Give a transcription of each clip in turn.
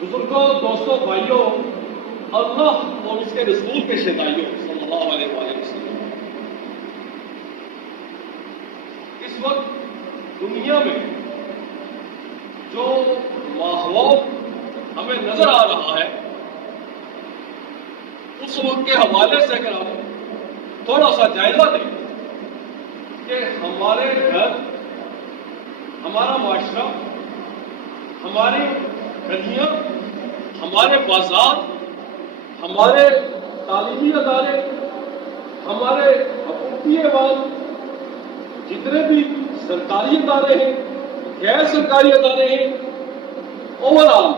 بزرگوں، دوستوں، بھائیوں، اللہ اور اس کے رسول کے شہدائیوں صلی اللہ علیہ وآلہ وسلم، اس وقت دنیا میں جو ماحول ہمیں نظر آ رہا ہے اس وقت کے حوالے سے اگر ہم تھوڑا سا جائزہ دیں کہ ہمارے گھر، ہمارا معاشرہ، ہماری گلیاں، ہمارے بازار، ہمارے تعلیمی ادارے، ہمارے حکومتی ایوان، جتنے بھی سرکاری ادارے ہیں، غیر سرکاری ادارے ہیں، اوور آل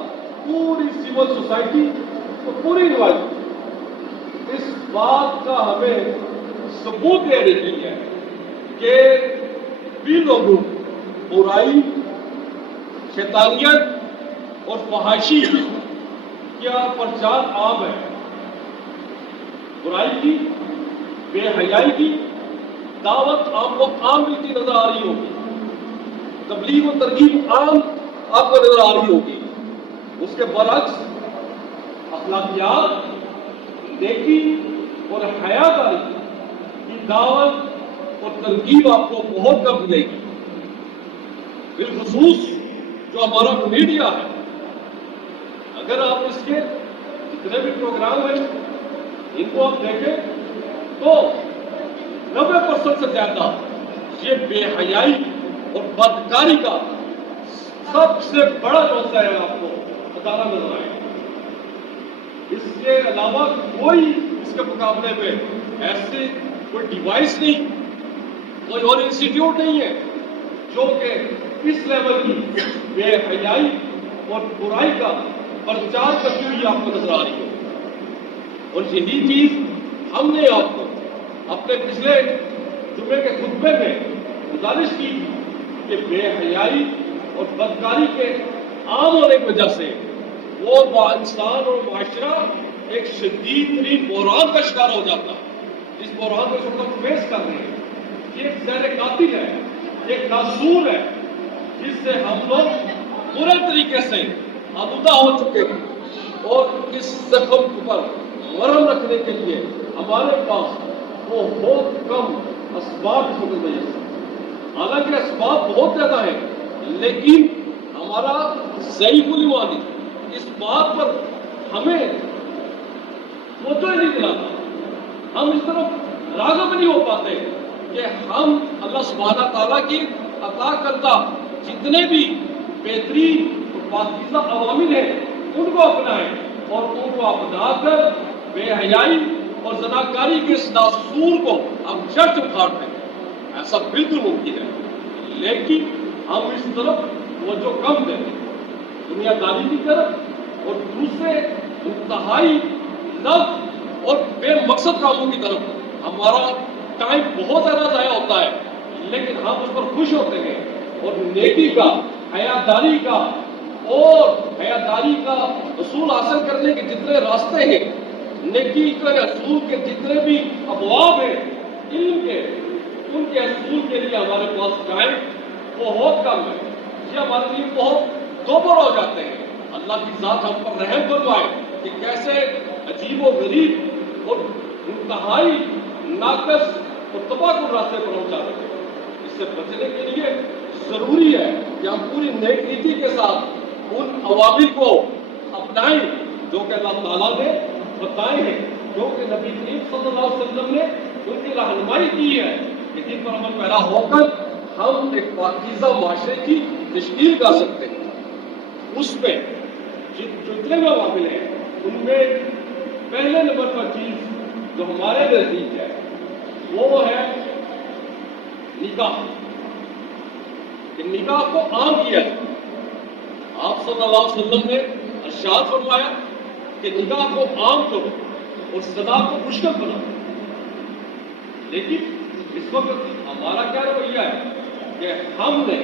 پوری سول سوسائٹی اور پوری انوائرمنٹ اس بات کا ہمیں ثبوت دے رہی ہے کہ بھی لوگوں برائی، شیطانیت اور فحاشی کیا پرچار عام ہے۔ برائی کی، بے حیائی کی دعوت آپ کو عام ملتی نظر آ رہی ہوگی، تبلیغ و ترغیب عام آپ کو نظر آ رہی ہوگی۔ اس کے برعکس اخلاقیات، نیکی اور حیا داری کی دعوت اور ترغیب آپ کو بہت کم ملے گی۔ بالخصوص جو ہمارا میڈیا ہے، اگر آپ اس کے جتنے بھی پروگرام ہیں ان کو آپ دیکھیں تو 90% سے زیادہ یہ بے حیائی اور بدکاری کا سب سے بڑا نوزہ ہے، آپ کو ادارہ نظر آئے گا۔ اس کے علاوہ کوئی اس کے مقابلے میں ایسی کوئی ڈیوائس نہیں، کوئی اور انسٹیٹیوٹ نہیں ہے جو کہ اس لیول کی بے حیائی اور برائی کا پرچار کرتی ہوئی آپ کو نظر آ رہی ہے۔ اور یہی چیز ہم نے آپ کو اپنے پچھلے جمعے کے خطبے میں گزارش کی کہ بے حیائی اور بدکاری کے عام ہونے کی وجہ سے وہ انسان اور معاشرہ ایک شدید ترین بحران کا شکار ہو جاتا ہے۔ جس بحران کو ہم لوگ فیس کر رہے ہیں یہ ایک زہر قاتل ہے، ایک ناسور ہے جس سے ہم لوگ پورے طریقے سے آلودہ ہو چکے ہیں، اور اس زخم پر مرہم رکھنے کے لیے ہمارے پاس وہ بہت کم اسباب اس وقت نہیں ہیں۔ حالانکہ اسباب بہت زیادہ ہیں، لیکن ہمارا ضعیف الایمانی اس بات پر ہمیں توجہ نہیں دلاتا، ہم اس طرف راغب نہیں ہو پاتے کہ ہم اللہ سبحانہ تعالیٰ کی عطا کردہ جتنے بھی بہترین اور پاکیزہ عوامل ہیں ان کو اپنائیں، اور ان کو اپنا کر بے حیائی اور زناکاری کے اس ناسور کو ہم جڑ سے اکھاڑ دیں۔ ایسا بالکل ممکن ہے، لیکن ہم اس طرف توجہ کم دیں، دنیا داری کی طرف اور دوسرے انتہائی لفظ اور بے مقصد کاموں کی طرف ہمارا ٹائم بہت زیادہ ضائع ہوتا ہے، لیکن ہم اس پر خوش ہوتے ہیں۔ اور نیکی کا، حیاداری کا اور حیاداری کا اصول حاصل کرنے کے جتنے راستے ہیں، نیکی کے اصول کے جتنے بھی ابواب ہیں علم کے، ان کے اصول کے لیے ہمارے پاس ٹائم بہت کم ہے۔ یہ ہمارے لیے بہت دوبر ہو جاتے ہیں۔ اللہ کی ذات ہم پر رحم فرمائے کہ کیسے عجیب و غریب اور انتہائی ناقص اور تباہ کن راستے پر ہم جاتے ہیں۔ اس سے بچنے کے لیے ضروری ہے کہ ہم پوری نیک نیتی کے ساتھ ان عوامل کو اپنائیں جو کہ اللہ تعالیٰ نے بتائے ہیں، جو کہ نبی کریم صلی اللہ علیہ وسلم نے ان کی رہنمائی کی ہے، کہ جن پر عمل پیرا ہو کر ہم ایک پاکیزہ معاشرے کی تشکیل کر سکتے ہیں۔ اس میں جتنے بھی عوامل ہیں ان میں پہلے نمبر پر چیز جو ہمارے نزدیک ہے وہ ہے نکاح، کہ نکاح کو عام کیا جائے۔ آپ صلی اللہ علیہ وسلم نے ارشاد فرمایا کہ نکاح کو عام کرو اور زنا کو مشکل بناؤ، لیکن اس وقت ہمارا کیا رویہ ہے کہ ہم نے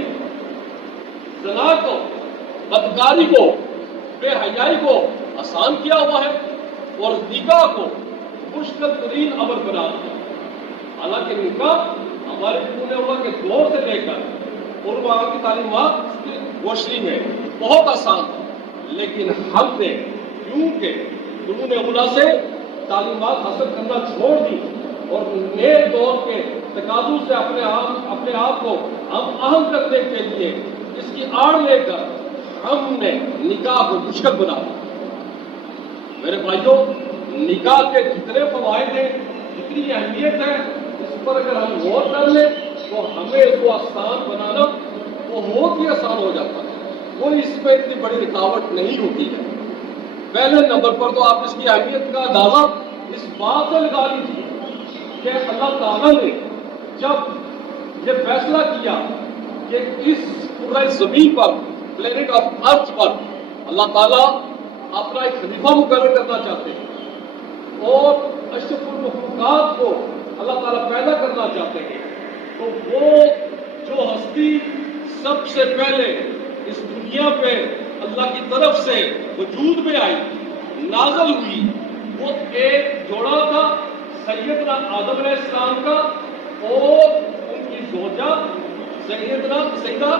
زنا کو، بدکاری کو، بے حیائی کو آسان کیا ہوا ہے اور نکاح کو مشکل ترین عمل بنا دیا۔ حالانکہ نکاح ہمارے پونے ہوا کے دور سے لے کر اور وہاں کی تعلیمات کی روشنی میں بہت آسان ہے، لیکن ہم نے کیونکہ فنون اولیٰ سے تعلیمات حاصل کرنا چھوڑ دی اور نئے دور کے تقاضوں سے اپنے آپ کو ہم اہم کرنے کے لیے اس کی آڑ لے کر ہم نے نکاح کو مشکل بنا دیا۔ میرے بھائیوں، نکاح کے جتنے فوائد ہیں، جتنی اہمیت ہے، اس پر اگر ہم غور کر لیں تو ہمیں اس کو آسان بنانا وہ بہت ہی آسان ہو جاتا ہے، کوئی اس میں اتنی بڑی رکاوٹ نہیں ہوتی ہے۔ پہلے نمبر پر تو آپ اس کی اہمیت کا اندازہ اس بات سے لگا لیجیے کہ اللہ تعالیٰ نے جب یہ فیصلہ کیا کہ اس پورے زمین پر، پلینٹ آف ارتھ پر اللہ تعالیٰ اپنا ایک خلیفہ مقرر کرنا چاہتے ہیں اور اشرف المخلوقات کو اللہ تعالیٰ پیدا کرنا چاہتے ہیں، تو وہ جو ہستی سب سے پہلے اس دنیا پہ اللہ کی طرف سے وجود میں آئی، نازل ہوئی، وہ ایک جوڑا تھا سیدنا آدم علیہ السلام کا اور ان کی زوجہ سیدہ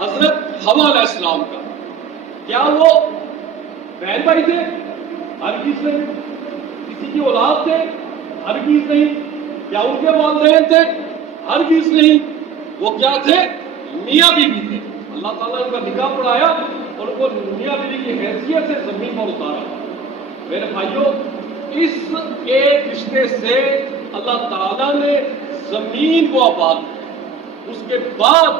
حضرت حوا علیہ السلام کا۔ کیا وہ بہن بھائی تھے؟ ہرگز نہیں۔ کسی کی اولاد تھے؟ ہرگز نہیں۔ کیا ان کے والدین تھے؟ ہرگز نہیں۔ وہ کیا تھے؟ میاں بیوی تھے۔ اللہ تعالیٰ نے ان کا نکاح پڑھایا اور وہ میاں بیوی کی حیثیت سے زمین پر اتارا۔ میرے بھائیوں، اس ایک رشتے سے اللہ تعالیٰ نے زمین کو آباد کیا۔ اس کے بعد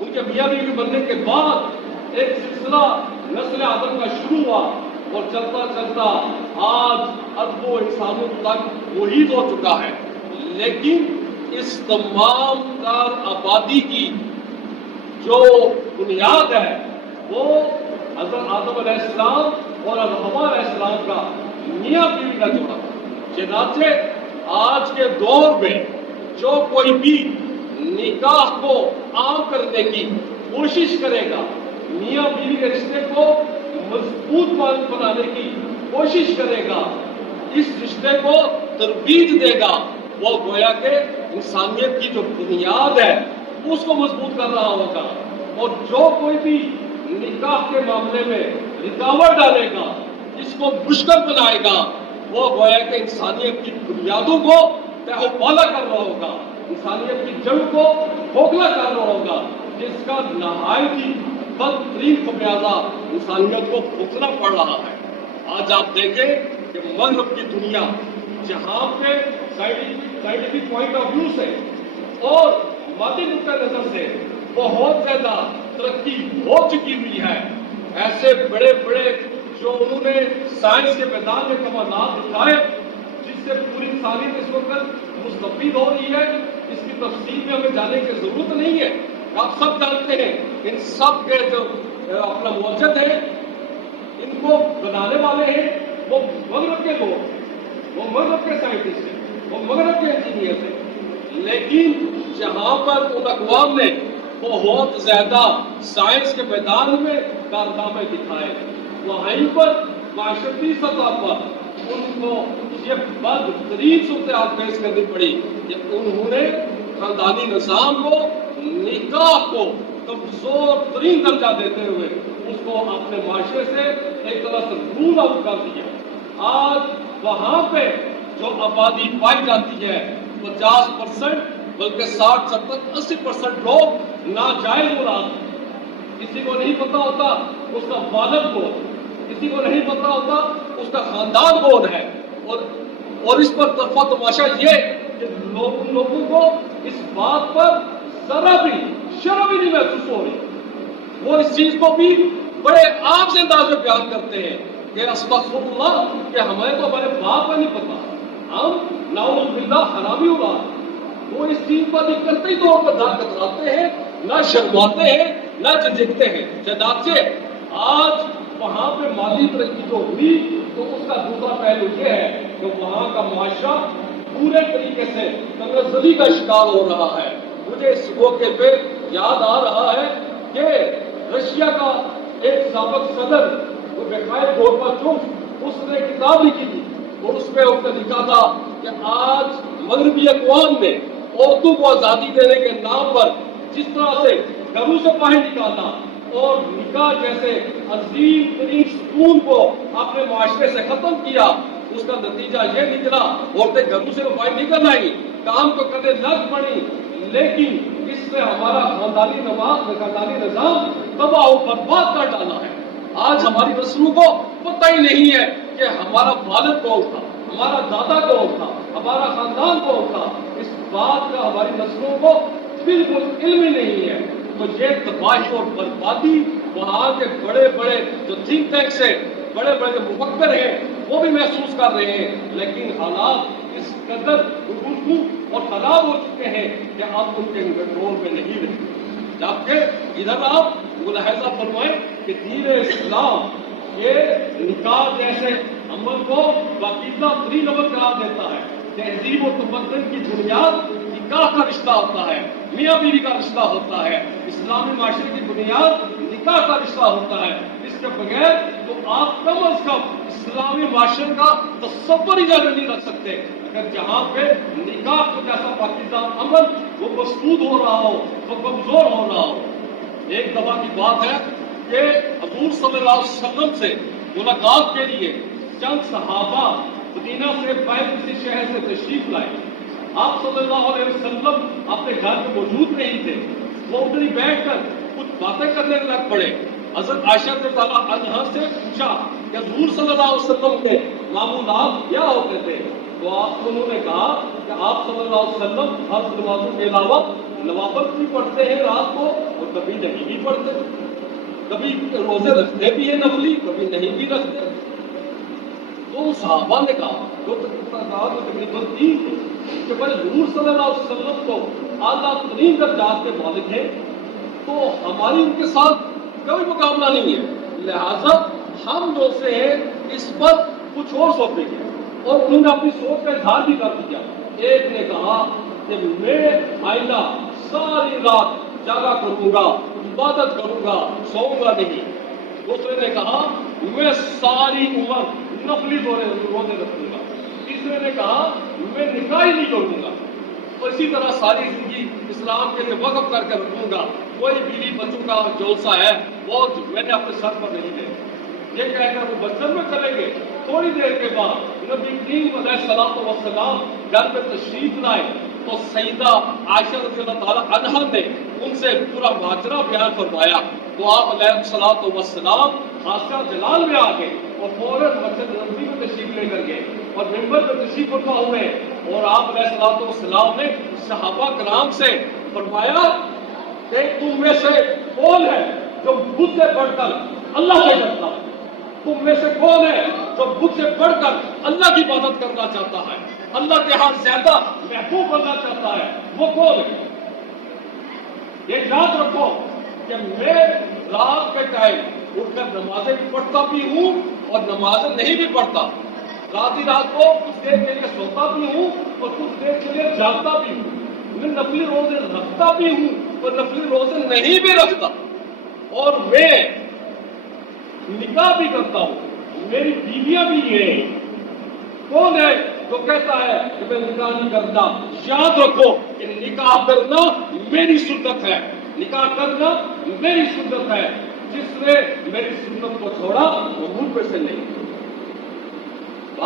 ان کے میاں بیوی بننے کے بعد ایک سلسلہ نسل آدم کا شروع ہوا اور چلتا چلتا آج اربوں انسانوں تک محیط ہو چکا ہے۔ لیکن اس تمام تر آبادی کی جو بنیاد ہے وہ حضرت آدم علیہ السلام اور حضرت حوا علیہ السلام کا میاں بیوی کا جوڑا تھا۔ چنانچہ آج کے دور میں جو کوئی بھی نکاح کو عام کرنے کی کوشش کرے گا، میاں بیوی کے رشتے کو مضبوط بنانے کی کوشش کرے گا، اس رشتے کو ترویج دے گا، وہ گویا کہ انسانیت کی جو بنیاد ہے اس کو مضبوط کر رہا ہوگا۔ اور جو کوئی بھی نکاح کے معاملے میں رکاوٹ ڈالے گا، اس کو مشکل بنائے گا، وہ گویا کہ انسانیت کی بنیادوں کو تہو پالا کر رہا ہوگا، انسانیت کی جڑ کو کھوکھلا کر رہا ہوگا، جس کا نہایت ہی بدترین خمیازہ انسانیت کو بھگتنا پڑ رہا ہے۔ آج آپ دیکھیں کہ مغرب کی دنیا جہاں پہ سائنٹیفک پوائنٹ آف ویو سے اور مادی نقطۂ نظر سے بہت زیادہ ترقی ہو چکی ہوئی ہے، ایسے بڑے بڑے جو انہوں نے سائنس کے میدان میں کمالات دکھائے، جس سے پوری انسانیت اس وقت مستفید ہو رہی ہے، اس کی تفصیل میں ہمیں جانے کی ضرورت نہیں ہے۔ آپ سب جانتے ہیں ان سب کے جو اپنا موجد ہے، ان کو بنانے والے ہیں وہ مغرب کے لوگ، وہ مغرب کے سائنٹسٹ ہیں، وہ مغرب کے انجینئر ہیں۔ لیکن جہاں پر ان اقوام نے بہت زیادہ سائنس کے میدان میں کارنامے دکھائے، وہیں پر معاشرتی سطح پر ان کو یہ بدترین صورتحال پیش کرنی پڑی کہ انہوں نے خاندانی نظام کو، نکاح کو کمزور ترین درجہ دیتے ہوئے اس کو اپنے معاشرے سے ایک طرح سے رول آؤٹ کر دیا۔ آج وہاں پہ جو آبادی پائی جاتی ہے 50% بلکہ 60-70-80% لوگ ناجائز مراد ہیں۔ کسی کو نہیں پتا ہوتا اس کا والد کون، کسی کو نہیں پتا ہوتا اس کا خاندان کون ہے، اور اس پر طرفہ تماشا یہ کہ لوگوں کو اس بات پر ذرا بھی شرم ہی نہیں محسوس ہو رہی۔ وہ اس چیز کو بھی بڑے عام سے انداز میں بیان کرتے ہیں کہ استغفر اللہ، کہ ہمیں تو ہمارے باپ کا نہیں پتا، ہم نعوذ باللہ حرامی ہو رہا ہے۔ وہ اس چیز پر قطعی طور پر نہ کتراتے ہیں، نہ شرماتے ہیں، نہ جھجکتے ہیں۔ چنانچہ آج وہاں پہ مالی ترقی جو ہوئی تو اس کا دوسرا پہلو یہ ہے کہ وہاں کا معاشرہ پورے طریقے سے تنزلی کا شکار ہو رہا ہے۔ مجھے اس موقع پہ یاد آ رہا ہے کہ رشیا کا ایک سابق صدر میخائیل گورباچوف، اس نے کتاب لکھی تھی اور اس میں اس نے لکھا تھا کہ آج مغربی اقوام نے عورتوں کو آزادی دینے کے نام پر جس طرح سے گھروں سے باہر نکالنا اور نکاح جیسے عظیم ترین سکون کو اپنے معاشرے سے ختم کیا، اس کا نتیجہ یہ نکلا عورتیں گھروں سے باہر نکل آئی، کام تو کرنے لگ پڑی، لیکن اس سے ہمارا خاندانی نظام تباہ و برباد کر ڈالا ہے۔ آج ہماری نسلوں کو پتہ ہی نہیں ہے کہ ہمارا والد کون تھا، ہمارا دادا کون تھا، ہمارا خاندان کون تھا، اس بات کا ہماری نسلوں کو بالکل علم ہی نہیں ہے۔ تو یہ تباہی اور بربادی وہاں کے بڑے بڑے جو تھنک ٹینکس ہیں، بڑے بڑے جو مفکر ہیں، وہ بھی محسوس کر رہے ہیں، لیکن حالات اس قدر اٹھو اور خراب ہو چکے ہیں کہ آپ ان کے کنٹرول میں نہیں رہے۔ جبکہ ادھر آپ ملاحظہ فرمائیں کہ دین اسلام یہ نکاح جیسے عمل کو باقاعدہ ترین عمل قرار دیتا ہے۔ تہذیب و تمدن کی بنیاد نکاح کا رشتہ ہوتا ہے، میاں بیوی کا رشتہ ہوتا ہے، اسلامی معاشرے کی بنیاد نکاح کا رشتہ ہوتا ہے۔ اس کے بغیر تو آپ کم از کم اسلامی معاشرے کا تصور ہی جگہ نہیں رکھ سکتے۔ اگر جہاں پہ نکاح کو جیسا پاکیزہ عمل وہ مسدود ہو رہا ہو، وہ کمزور ہو رہا ہو۔ ایک دفعہ کی بات ہے کہ حضور صلی اللہ علیہ وسلم سے ملاقات کے لیے چند صحابہ مدینہ سے باہر کسی شہر سے تشریف لائے۔ آپ صلی اللہ علیہ وسلم اپنے گھر میں موجود نہیں تھے، وہ ادھر ہی بیٹھ کر کچھ باتیں کرنے لگ پڑے۔ حضرت عائشہ رضی اللہ عنہا سے پوچھا کہ حضور صلی اللہ علیہ وسلم کے معمولات کیا ہوتے تھے؟ تو انہوں نے کہا کہ آپ صلی اللہ علیہ وسلم فرض نمازوں کے علاوہ نوافل بھی پڑھتے ہیں رات کو، اور کبھی نہیں بھی پڑھتے، کبھی روزے رکھتے بھی ہیں نفلی، کبھی نہیں بھی رکھتے۔ تو صحابہ نے کہا جو تقریباً 3 تھے کہ بھائی حضور صلی اللہ علیہ وسلم کو اعلیٰ ترین درجات کے مالک ہیں، تو ہماری ان کے ساتھ کوئی مقابلہ نہیں ہے، لہذا ہم جو سے ہیں اس پر کچھ اور سوچیں گے۔ اور انہوں نے اپنی سوچ کا اظہار بھی کر دیا۔ ایک نے کہا کہ میں آئندہ ساری رات جاگا کروں گا، عبادت کروں گا، سوؤں گا نہیں۔ دوسرے نے کہا میں ساری عمر نفلی روزے رکھوں گا۔ تیسرے نے کہا میں نکاح ہی نہیں کروں گا، اور اسی طرح ساری زندگی اسلام کے لیے وقف کر کے رکھوں گا، کوئی بیوی بچوں کا جلسہ ہے وہ میں نے اپنے سر پر نہیں دے۔ یہ کہہ کر وہ مسجد میں چلے گئے۔ تھوڑی دیر کے بعد نبی کریم علیہ الصلوۃ والسلام گھر میں تشریف لائے تو سیدہ عائشہ رضی اللہ تعالیٰ عنہا نے ان سے پورا ماجرا بیان فرمایا، تو آپ علیہ الصلوۃ والسلام خاصہ جلال میں آ گئے اور فوراً مسجد نبوی میں تشریف لے کر گئے اور ممبر پر تشریف فرما ہوئے، اور آپ علیہ الصلوۃ والسلام نے صحابہ کرام سے فرمایا کہ تم میں سے کون ہے جو خود سے بڑھ کر اللہ سے ڈرتا ہے؟ تم میں سے کون ہے جو خود سے بڑھ کر اللہ کی عبادت کرنا چاہتا ہے، اللہ کے ہاں زیادہ محبوب بننا چاہتا ہے؟ وہ کون ہے؟ یہ یاد رکھو کہ میں رات کے ٹائم اٹھ کر نمازیں بھی پڑھتا بھی ہوں اور نمازیں نہیں بھی پڑھتا، رات ہی رات کو کچھ دیر کے لیے سوتا بھی ہوں اور کچھ دیر کے لیے جاگتا بھی ہوں، میں نفلی روزے رکھتا بھی ہوں اور نفلی روزے نہیں بھی رکھتا، اور میں نکاح بھی کرتا ہوں، میری بیویاں بھی ہیں۔ کون ہے جو کہتا ہے کہ میں نکاح نہیں کرتا؟ یاد رکھو کہ نکاح کرنا میری سنت ہے، نکاح کرنا میری سنت ہے، جس نے میری سنت کو چھوڑا وہ مجھ پہ سے نہیں۔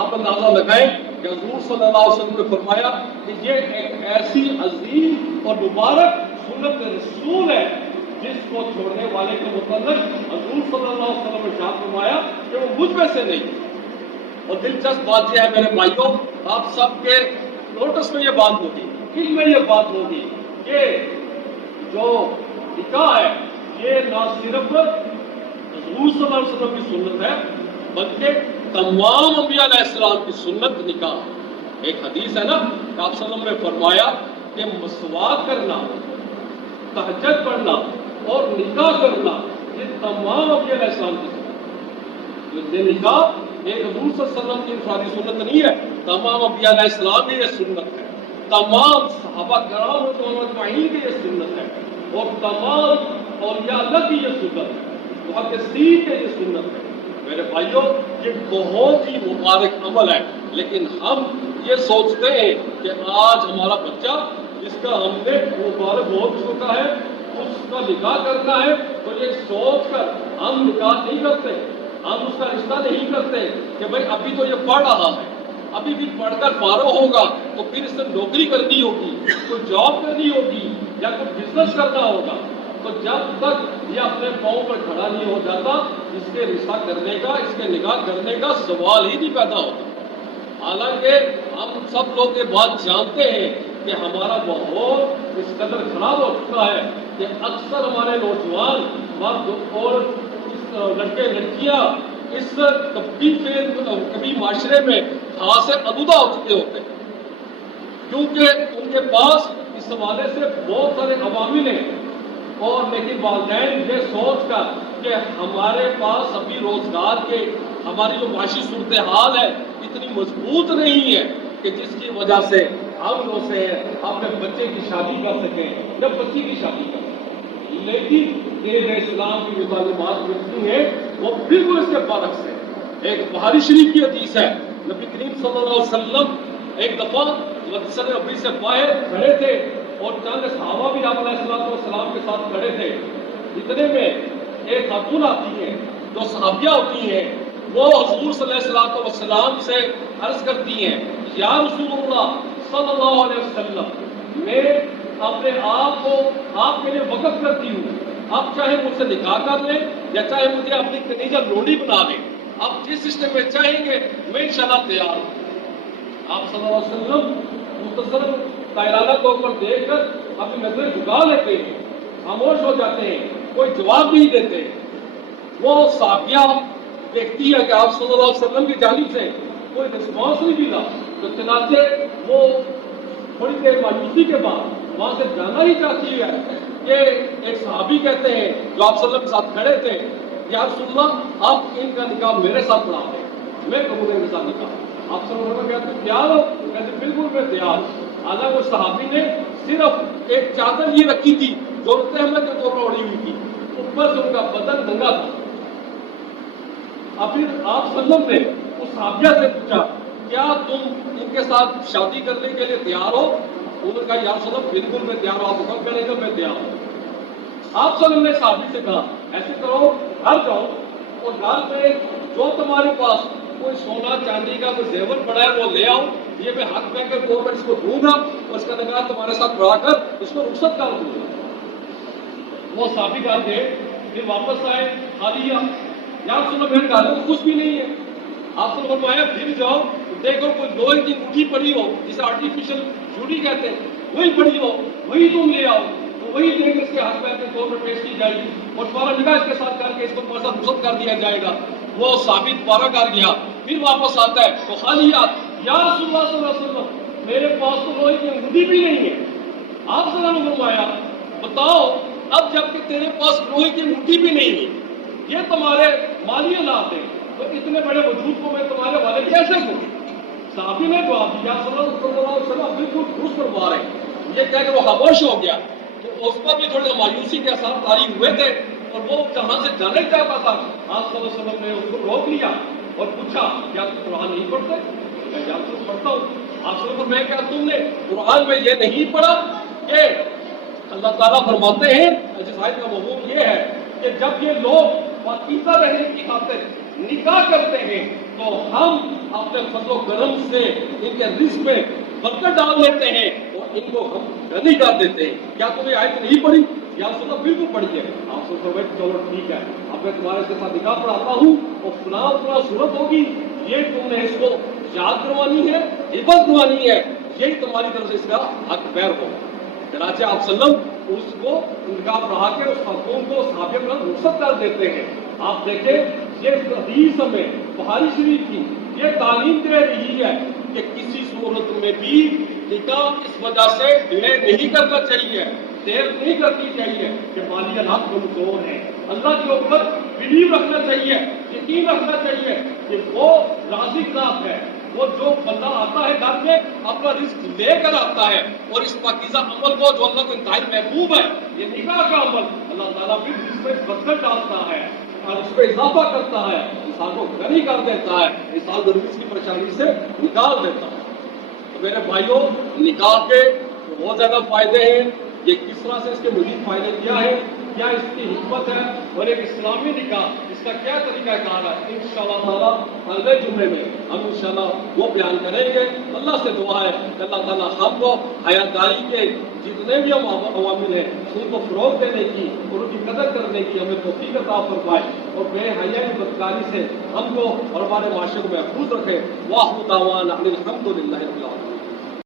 آپ اندازہ لگائیں کہ حضور صلی اللہ علیہ وسلم نے فرمایا کہ یہ ایک ایسی عظیم اور مبارک سنت رسول ہے جس کو چھوڑنے والے کے متعلق حضور صلی اللہ علیہ وسلم نے ارشاد فرمایا کہ وہ مجھ میں سے نہیں۔ اور دلچسپ بات یہ ہے میرے بھائیوں، آپ سب کے نوٹس میں یہ بات ہوگی، علم میں یہ بات ہوگی کہ جو نکاح ہے یہ نہ صرف حضور صلی اللہ علیہ وسلم کی سنت ہے بلکہ تمام انبیاء علیہ السلام کی سنت نکاح۔ ایک حدیث ہے نا کہ آپ صلی اللہ علیہ وسلم نے فرمایا کہ مسواک کرنا، تہجد پڑھنا اور نکاح کرنا یہ تمام انبیاء علیہ السلام کی سنت۔ یہ نکاح ایک حضور صلی اللہ علیہ وسلم کی انفرادی سنت نہیں ہے، تمام انبیاء علیہ السلام کی یہ سنت ہے، تمام صحابہ کرام اور اجمعین کی یہ سنت ہے، اور تمام اولیاء اللہ کی یہ سنت ہے، محدثین کی یہ سنت ہے۔ میرے بھائیوں یہ بہت ہی مبارک عمل ہے، لیکن ہم یہ سوچتے ہیں کہ آج ہمارا بچہ جس کا ہم نے مبارک بہت چھوٹا ہے اس کا نکاح کرنا ہے تو یہ سوچ کر ہم نکاح نہیں کرتے، ہم اس کا رشتہ نہیں کرتے کہ بھائی ابھی تو یہ پڑھ رہا ہے، ابھی بھی پڑھ کر فارغ ہوگا تو پھر اس سے نوکری کرنی ہوگی، کوئی جاب کرنی ہوگی یا کوئی بزنس کرنا ہوگا، تو جب تک یہ اپنے پاؤں پر کھڑا نہیں ہو جاتا اس کے رشتہ کرنے کا، اس کے نکاح کرنے کا سوال ہی نہیں پیدا ہوتا۔ حالانکہ ہم سب لوگ یہ بات جانتے ہیں کہ ہمارا ماحول اس قدر خراب ہو چکا ہے کہ اکثر ہمارے نوجوان مرد اور لڑکے لڑکیاں اس کبھی معاشرے میں خاص آلودہ ہو چکے ہوتے ہیں، کیونکہ ان کے پاس اس حوالے سے بہت سارے عوامل ہیں، اور لیکن والدین یہ سوچ کر کہ ہمارے پاس ابھی روزگار کے، ہماری جو معاشی صورتحال ہے اتنی مضبوط نہیں ہے کہ جس کی وجہ سے ہم اسے اپنے بچے کی شادی کر سکیں یا بچی کی شادی کر سکیں، لیکن دین اسلام کی جو تعلیمات ملتی ہیں وہ بالکل اس کے برعکس ہے۔ ایک بخاری شریف کی حدیث ہے، نبی کریم صلی اللہ علیہ وسلم ایک دفعہ مسجد نبوی سے باہر کھڑے تھے اور چند صحابہ بھی آپ علیہ السلام کے ساتھ کھڑے تھے، اتنے میں ایک خاتون آتی ہے جو صحابیہ ہوتی ہیں، وہ حضور صلی اللہ علیہ وسلم سے عرض کرتی ہیں یا رسول اللہ صلی اللہ علیہ وسلم، میں اپنے آپ کو آپ کے لیے وقف کرتی ہوں، آپ چاہے مجھ سے نکاح کر لیں یا چاہے مجھے اپنی کنیجہ لوڑی بنا لیں، آپ جس سسٹم میں چاہیں گے میں انشاءاللہ تیار ہوں۔ آپ صلی اللہ علیہ وسلم مختصر تائرانہ طور پر دیکھ کر اپنی نظریں جھکا لیتے ہیں، خاموش ہو جاتے ہیں، کوئی جواب نہیں دیتے۔ وہ صحابیہ دیکھتی ہے کہ آپ صلی اللہ علیہ وسلم کی جانب سے کوئی رسپانس نہیں ملا، تو چنانچہ وہ تھوڑی دیر مایوسی کے بعد وہاں سے جانا ہی چاہتی ہے کہ ایک صحابی کہتے ہیں جو آپ صلی اللہ علیہ وسلم کے ساتھ کھڑے تھے، یا رسول اللہ آپ ان کا نکاح میرے ساتھ پڑھا دیں، میں کروں گا ان کے ساتھ نکاح۔ آپ صلی اللہ علیہ وسلم کہتے ہیں تیار ہو؟ کہتے بالکل میں تیار ہوں۔ حالانکہ وہ صحابی نے صرف ایک چادر یہ رکھی تھی جو تہمت کے طور پر اڑی ہوئی تھی، اوپر سے ان کا بدن ننگا تھا۔ اب پھر آپ صلی اللہ علیہ وسلم نے اس صحابیہ سے پوچھا کیا تم ان کے ساتھ شادی کرنے کے لیے تیار ہو؟ انہوں نے کہا یا رسول اللہ بالکل میں تیار ہوں، آپ حکم کریں گے میں تیار ہوں۔ آپ صلی اللہ علیہ وسلم نے صحابی سے کہا ایسے کرو، گھر جاؤ اور گھر میں جو تمہارے پاس کوئی سونا چاندی کا کوئی زیور پڑا ہے وہ لے آؤ، یہ میں حق میں کر طور پر اس کو دوں گا اور اس کا نکاح تمہارے ساتھ پڑھا کر اس کو رخصت کر دوں گا۔ وہ صحابی کر گئے، پھر واپس آئے خالی یا رسول اللہ میرے گھر میں کچھ بھی نہیں ہے۔ آپ سے فرمایا پھر جاؤ دیکھو کوئی لوہے کی انگوٹھی پڑی ہو جسے آرٹیفیشل جوڑی کہتے ہیں وہی پڑی ہو، وہی تم لے آؤ، تو وہی دے کے اس کے ہاتھ پیر کے طور پر پیش کی جائے گی اور تمہارا نکاح اس کے ساتھ کر کے اس کو تمہارے ساتھ رخصت کر دیا جائے گا۔ وہ ثابت پارا کر گیا، پھر واپس آتا ہے تو خالی ہاتھ، یا رسول اللہ صلی اللہ علیہ وسلم میرے پاس تو لوہے کی انگوٹھی بھی نہیں ہے۔ آپ صلی اللہ علیہ وسلم نے فرمایا بتاؤ اب جب کہ تیرے پاس لوہے کی انگوٹھی بھی نہیں ہے، یہ تمہارے مالی حالات ہیں، تو اتنے بڑے وجود کو میں تمہارے والے کیسے کروں؟ صحابی نے جواب دیا صلی اللہ علیہ وسلم بالکل درست فرما رہے ہیں۔ یہ کہہ کے وہ خاموش ہو گیا، تو اس پر بھی تھوڑے مایوسی کے اثر طاری ہوئے تھے اور وہ جہاں سے جانا ہی چاہتا تھا۔ آپ صلی اللہ علیہ وسلم نے اس کو روک لیا اور پوچھا کیا تم قرآن نہیں پڑھتے؟ میں کیا تم پڑھتا ہوں۔ آپ صلی اللہ علیہ وسلم میں کیا تم نے قرآن میں یہ نہیں پڑھا کہ اللہ تعالیٰ فرماتے ہیں، جس آیت کا مفہوم یہ ہے کہ جب یہ لوگ پاکیزہ رہنے کی خاطر نکاح کرتے ہیں تو ہم اپنے فضل و کرم سے ان کے رزق میں برکت ڈال دیتے ہیں اور ان کو ہم غنی کر دیتے ہیں۔ کیا تمہیں آیت نہیں پڑھی؟ یا رسول اللہ بالکل پڑھی ہے۔ آپ سوچ رہے چلو ٹھیک ہے، اب میں تمہارے کے ساتھ نکاح پڑھاتا ہوں اور فلاں صورت ہوگی، یہ تم نے اس کو یاد کروانی ہے، عبادت کروانی ہے، یہی تمہاری طرف سے اس کا حق پیر ہو۔ چنانچہ آپ صلی اللہ علیہ وسلم اس کو نکاح پڑھا کے اس خاتون کو صحابیہ پر رخصت کر دیتے ہیں۔ آپ دیکھیں یہ حدیث میں بخاری شریف کی یہ تعلیم دے رہی ہے کہ کسی صورت میں بھی نکاح اس وجہ سے ڈیلے نہیں کرنا چاہیے، دیر نہیں کرنی چاہیے کہ مالی حالات کمزور ہیں۔ اللہ کے اوپر بلیو رکھنا چاہیے، یقین رکھنا چاہیے کہ وہ رازق ذات ہے، وہ جو بندہ آتا ہے گھر میں اپنا رزق لے کر آتا ہے، اور اس پاکیزہ عمل کو جو اللہ کو انتہائی محبوب ہے یہ نکاح کا عمل، اللہ تعالیٰ بھی اس میں برکت ڈالتا ہے اور اس پہ اضافہ کرتا ہے، انسان کو غنی کر دیتا ہے، انسان کو رزق کی پریشانی سے نکال دیتا ہے۔ تو میرے بھائیوں، نکاح کے بہت زیادہ فائدے ہیں۔ یہ کس طرح سے اس کے مزید فائدے کیا ہے کیا اس کی حکمت ہے اور ایک اسلامی نکاح اس کا کیا طریقہ کار ہے، انشاءاللہ تعالیٰ اگلے جمعے میں ہم انشاءاللہ وہ بیان کریں گے۔ اللہ سے دعا ہے کہ اللہ تعالیٰ ہم کو حیاتاری کے جتنے بھی عوامل ہیں ان کو فروغ دینے کی اور ان کی قدر کرنے کی ہمیں توفیق عطا فرمائے اور بے حیائی بدکاری سے ہم کو اور ہمارے معاشرے کو محفوظ رکھے۔ واخر دعوانا الحمد للہ رب العالمین۔